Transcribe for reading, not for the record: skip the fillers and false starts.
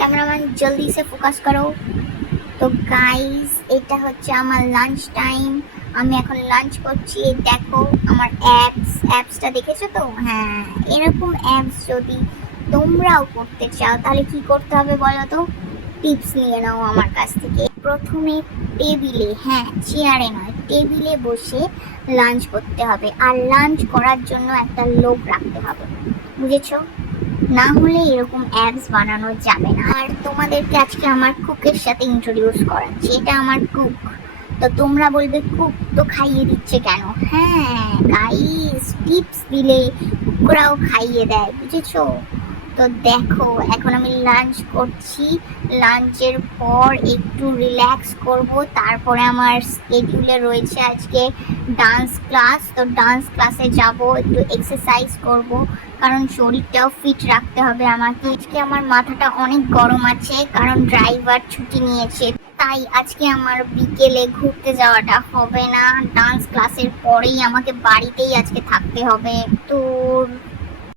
Cameraman জলদি সে focus করো। তো গাইস, এটা হচ্ছে আমার লাঞ্চ টাইম। আমি এখন লাঞ্চ করছি। দেখো আমার অ্যাপসটা দেখেছো তো? হ্যাঁ, এরকম অ্যাপস যদি তোমরাও করতে চাও তাহলে কি করতে হবে বলো তো? টিপস নিয়ে নাও আমার কাছ থেকে। প্রথমে টেবিলে, হ্যাঁ চেয়ারে নয়, টেবিলে বসে লাঞ্চ করতে হবে। আর লাঞ্চ করার জন্য একটা লোক রাখতে হবে, বুঝেছো? না হলে এরকম অ্যাপস বানানো যাবে না। আর তোমাদেরকে আজকে আমার কুকের সাথে ইন্ট্রোডিউস করাচ্ছি। এটা আমার কুক। তো তোমরা বলবে কুক তো খাইয়ে দিচ্ছে কেন? হ্যাঁ গাইস, টিপস দিলে কুকরাও খাইয়ে দেয়, বুঝেছো? তো দেখো, এখন আমি লাঞ্চ করছি। লাঞ্চের পর একটু রিল্যাক্স করব, তারপরে আমার স্কেডিউলে রয়েছে আজকে ডান্স ক্লাস। তো ডান্স ক্লাসে যাব, একটু এক্সারসাইজ করব, কারণ শরীরটাও ফিট রাখতে হবে আমাকে। আজকে আমার মাথাটা অনেক গরম আছে, কারণ ড্রাইভার ছুটি নিয়েছে। তাই আজকে আমার বিকেলে ঘুরতে যাওয়াটা হবে না। ডান্স ক্লাসের পরেই আমাকে বাড়িতেই আজকে থাকতে হবে। তো